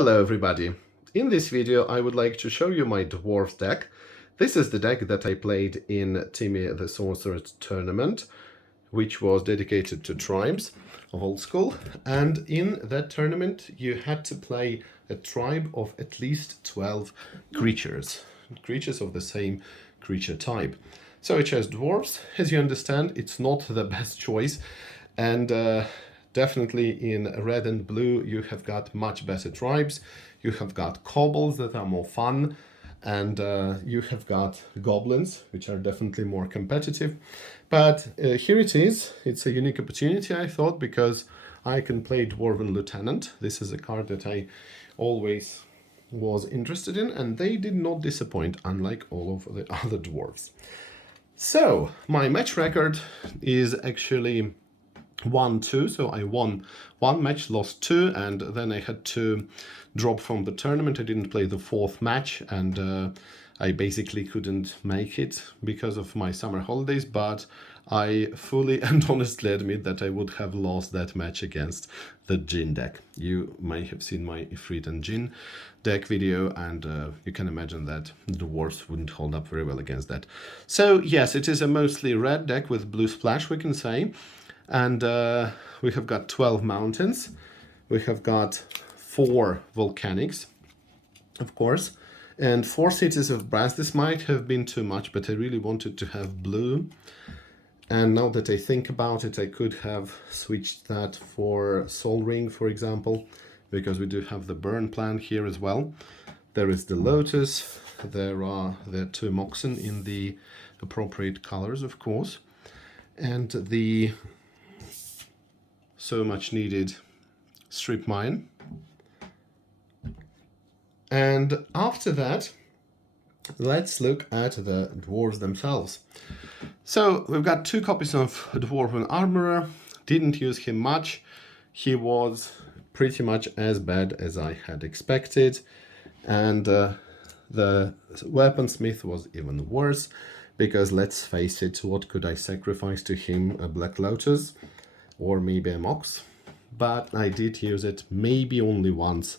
Hello everybody! In this video I would like to show you my Dwarves deck. This is the deck that I played in Timmy the Sorcerer's tournament, which was dedicated to tribes of old school. And in that tournament you had to play a tribe of at least 12 creatures of the same creature type. So I chose Dwarves. As you understand, it's not the best choice, and definitely in red and blue you have got much better tribes. You have got kobolds that are more fun, and you have got goblins, which are definitely more competitive. But here it is. It's a unique opportunity, I thought, because I can play Dwarven Lieutenant. This is a card that I always was interested in, and they did not disappoint, unlike all of the other dwarves. So my match record is actually 1-2, so I won one match, lost two, and then I had to drop from the tournament. I didn't play the fourth match, and I basically couldn't make it because of my summer holidays, but I fully and honestly admit that I would have lost that match against the Jin deck. You may have seen my Ifrit and Jin deck video, and you can imagine that the Dwarves wouldn't hold up very well against that. So yes, it is a mostly red deck with blue splash, we can say. And we have got 12 mountains. We have got 4 volcanics, of course, and 4 cities of brass. This might have been too much, but I really wanted to have blue. And now that I think about it, I could have switched that for Sol Ring, for example, because we do have the burn plan here as well. There is the lotus. There are the 2 moxen in the appropriate colors, of course, and the so much needed strip mine. And after that, let's look at the dwarves themselves. So we've got 2 copies of Dwarven Armorer. Didn't use him much. He was pretty much as bad as I had expected, and the weaponsmith was even worse, because let's face it, what could I sacrifice to him? A Black Lotus or maybe a Mox, but I did use it maybe only once.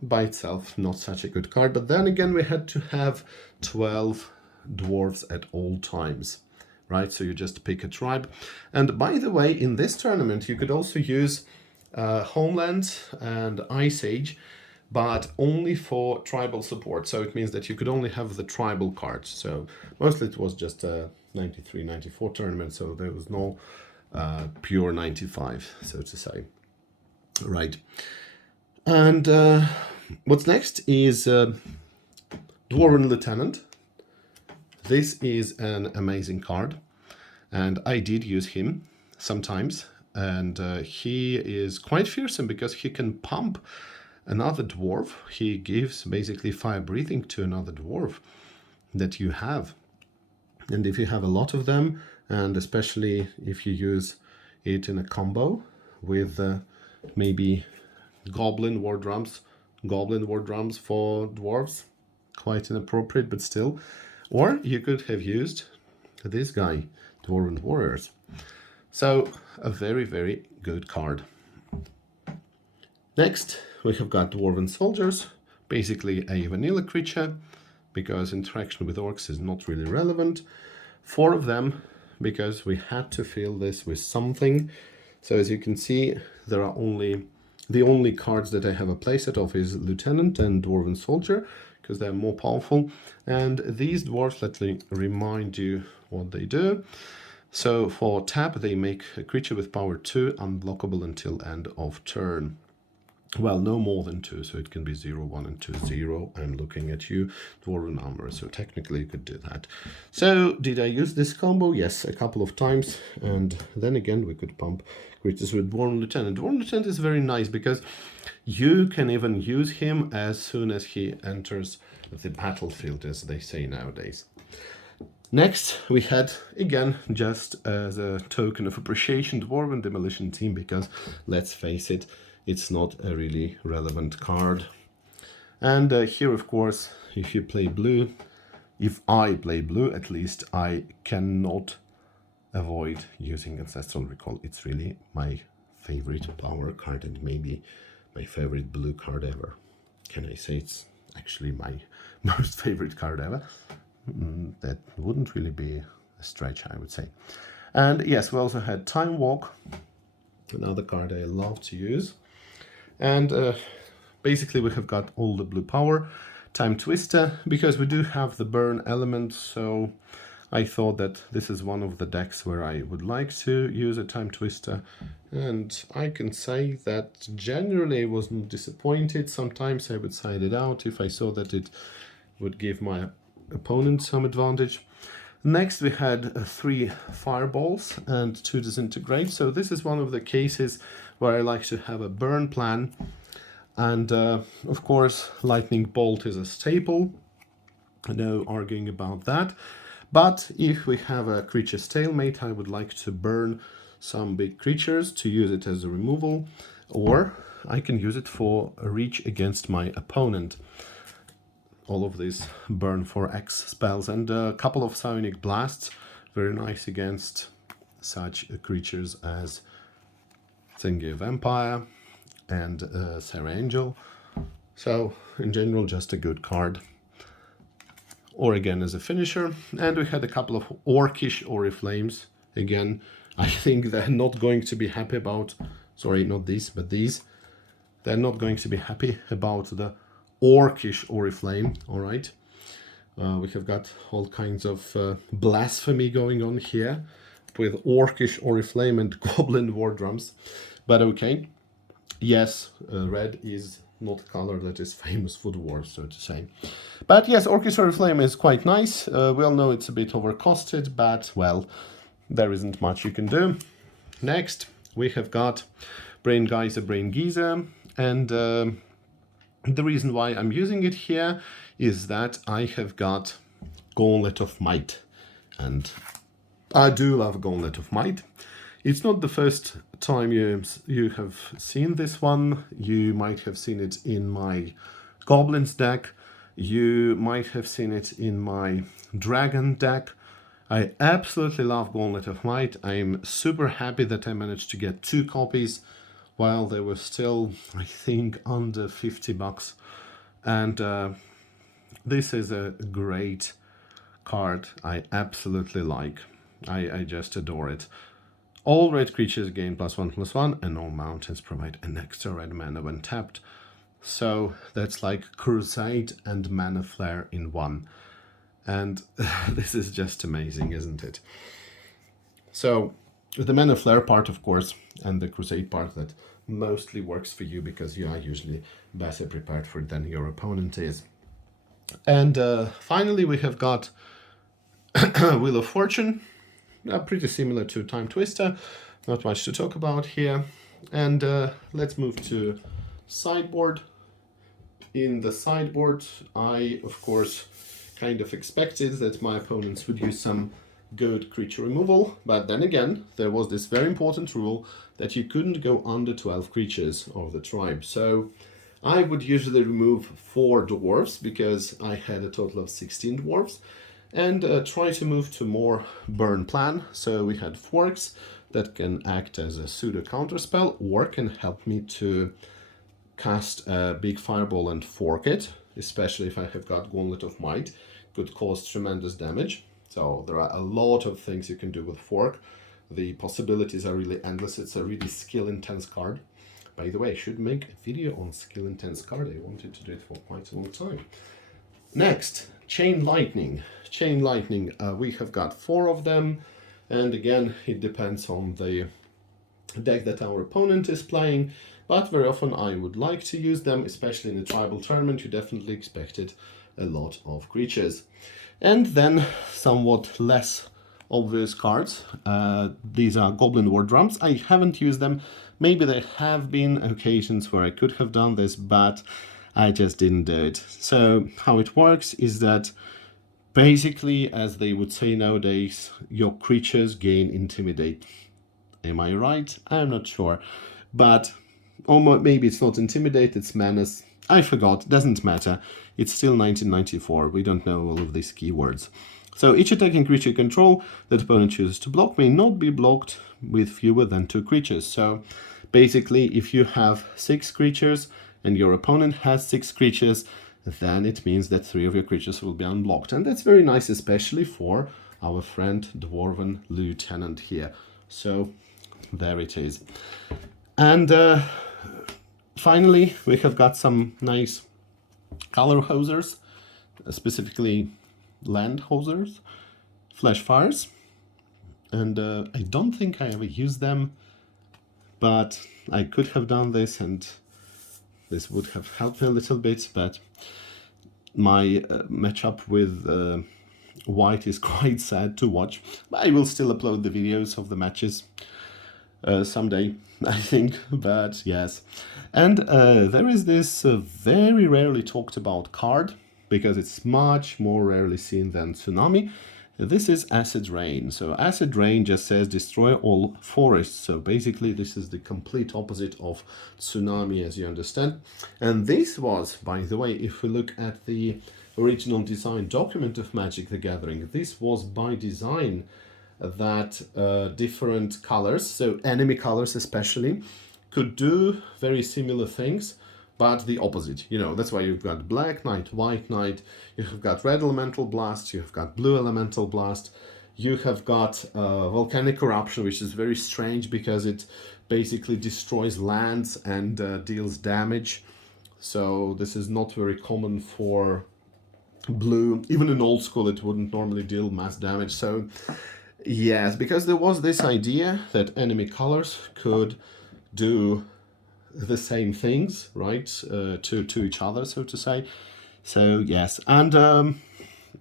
By itself, not such a good card, but then again we had to have 12 dwarves at all times, right? So you just pick a tribe. And by the way, in this tournament you could also use Homeland and Ice Age, but only for tribal support. So it means that you could only have the tribal cards. So mostly it was just a 93-94 tournament, so there was no pure 95, so to say. Right. And what's next is Dwarven Lieutenant. This is an amazing card, and I did use him sometimes, and he is quite fearsome because he can pump another dwarf. He gives basically fire breathing to another dwarf that you have. And if you have a lot of them, and especially if you use it in a combo with maybe goblin war drums for dwarves, quite inappropriate, but still. Or you could have used this guy, Dwarven Warriors. So a very, very good card. Next, we have got Dwarven Soldiers, basically a vanilla creature, because interaction with orcs is not really relevant. 4 of them, because we had to fill this with something. So as you can see, there are the only cards that I have a playset of is Lieutenant and Dwarven Soldier, because they're more powerful. And these dwarves, let me remind you what they do. So for tap, they make a creature with power 2 unblockable until end of turn. Well, no more than 2, so it can be 0, 1, and 2, 0. I'm looking at you, Dwarven Armor, so technically you could do that. So, did I use this combo? Yes, a couple of times, and then again we could pump creatures with Dwarven Lieutenant. Dwarven Lieutenant is very nice because you can even use him as soon as he enters the battlefield, as they say nowadays. Next, we had, again, just as a token of appreciation, Dwarven Demolition Team, because, let's face it, it's not a really relevant card. And here, of course, if you play blue, if I play blue at least, I cannot avoid using Ancestral Recall. It's really my favorite power card and maybe my favorite blue card ever. can I say it's actually my most favorite card ever? That wouldn't really be a stretch, I would say. And yes, we also had Time Walk, another card I love to use. And basically we have got all the blue power. Time Twister, because we do have the burn element, so I thought that this is one of the decks where I would like to use a Time Twister. And I can say that generally I wasn't disappointed. Sometimes I would side it out if I saw that it would give my opponent some advantage. Next we had 3 fireballs and 2 disintegrate. So this is one of the cases where I like to have a burn plan. And of course, lightning bolt is a staple. No arguing about that. But if we have a creature stalemate, I would like to burn some big creatures to use it as a removal, or I can use it for a reach against my opponent. All of these burn for X spells, and a couple of psionic blasts, very nice against such creatures as Thingy Vampire and Sarah Angel. So in general, just a good card. Or again as a finisher. And we had a couple of orcish Oriflames. Again, I think they're not going to be happy about, sorry, not these, but these. They're not going to be happy about the orcish Oriflame, all right? We have got all kinds of blasphemy going on here with orcish Oriflame and goblin war drums. But okay, yes, red is not a color that is famous for dwarves, so to say. But yes, Orcish Oriflame is quite nice. We all know it's a bit overcosted, but well, there isn't much you can do. Next, we have got Brain Geyser, Brain Geyser, and the reason why I'm using it here is that I have got Gauntlet of Might, and I do love Gauntlet of Might. It's not the first time you have seen this one. You might have seen it in my Goblins deck. You might have seen it in my Dragon deck. I absolutely love Gauntlet of Might. I'm super happy that I managed to get 2 copies while they were still, I think, under $50. And this is a great card I absolutely like. I just adore it. All red creatures gain +1/+1, and all mountains provide an extra red mana when tapped. So that's like Crusade and Mana Flare in one. And this is just amazing, isn't it? So the Mana Flare part, of course, and the Crusade part that mostly works for you because you are usually better prepared for it than your opponent is. And finally we have got Wheel of Fortune. Pretty similar to Time Twister, not much to talk about here. And let's move to sideboard. In the sideboard, I, of course, kind of expected that my opponents would use some good creature removal, but then again, there was this very important rule that you couldn't go under 12 creatures of the tribe. So I would usually remove 4 dwarves because I had a total of 16 dwarves, and try to move to more burn plan. So we had forks that can act as a pseudo counterspell or can help me to cast a big fireball and fork it, especially if I have got Gauntlet of Might, could cause tremendous damage. So there are a lot of things you can do with fork. The possibilities are really endless. It's a really skill intense card. By the way, I should make a video on skill intense card. I wanted to do it for quite a long time. Next, Chain Lightning. Chain Lightning, we have got 4 of them, and again, it depends on the deck that our opponent is playing, but very often I would like to use them, especially in a tribal tournament. You definitely expected a lot of creatures. And then somewhat less obvious cards. These are Goblin War Drums. I haven't used them. Maybe there have been occasions where I could have done this, but I just didn't do it. So how it works is that basically, as they would say nowadays, your creatures gain Intimidate. Am I right? I'm not sure. But almost, maybe it's not Intimidate, it's Menace. I forgot, doesn't matter. It's still 1994, we don't know all of these keywords. So each attacking creature control that opponent chooses to block may not be blocked with fewer than 2 creatures. So basically, if you have 6 creatures and your opponent has 6 creatures, then it means that 3 of your creatures will be unblocked. And that's very nice, especially for our friend Dwarven Lieutenant here. So there it is. And finally, we have got some nice color hosers, specifically land hosers, flash fires. And I don't think I ever used them, but I could have done this, and this would have helped me a little bit, but my matchup with white is quite sad to watch. I will still upload the videos of the matches someday, I think, but yes. And there is this very rarely talked about card, because it's much more rarely seen than Tsunami. This is Acid Rain. So Acid Rain just says destroy all forests. So basically this is the complete opposite of Tsunami, as you understand. And this was, by the way, if we look at the original design document of Magic the Gathering, this was by design that different colors, so enemy colors especially, could do very similar things, but the opposite. You know, that's why you've got Black Knight, White Knight, you have got Red Elemental Blast, you have got Blue Elemental Blast, you have got Volcanic Corruption, which is very strange because it basically destroys lands and deals damage. So this is not very common for blue. Even in old school it wouldn't normally deal mass damage. So yes, because there was this idea that enemy colors could do the same things, right, to each other, so to say. So yes, and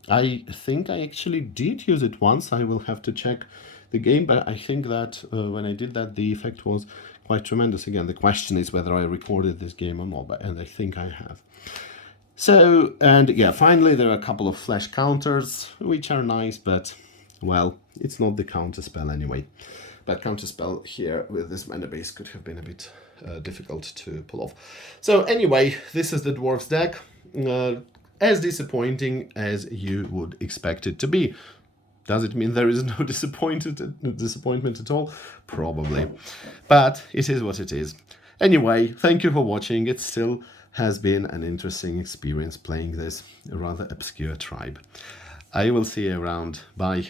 I think I actually did use it once. I will have to check the game, but I think that when I did that, the effect was quite tremendous. Again, the question is whether I recorded this game or not, and I think I have. So, and yeah, finally there are a couple of flash counters, which are nice, but, well, it's not the counter spell anyway. But counterspell here with this mana base could have been a bit difficult to pull off. So anyway, this is the Dwarves deck. As disappointing as you would expect it to be. Does it mean there is no disappointment at all? Probably. But it is what it is. Anyway, thank you for watching. It still has been an interesting experience playing this rather obscure tribe. I will see you around. Bye.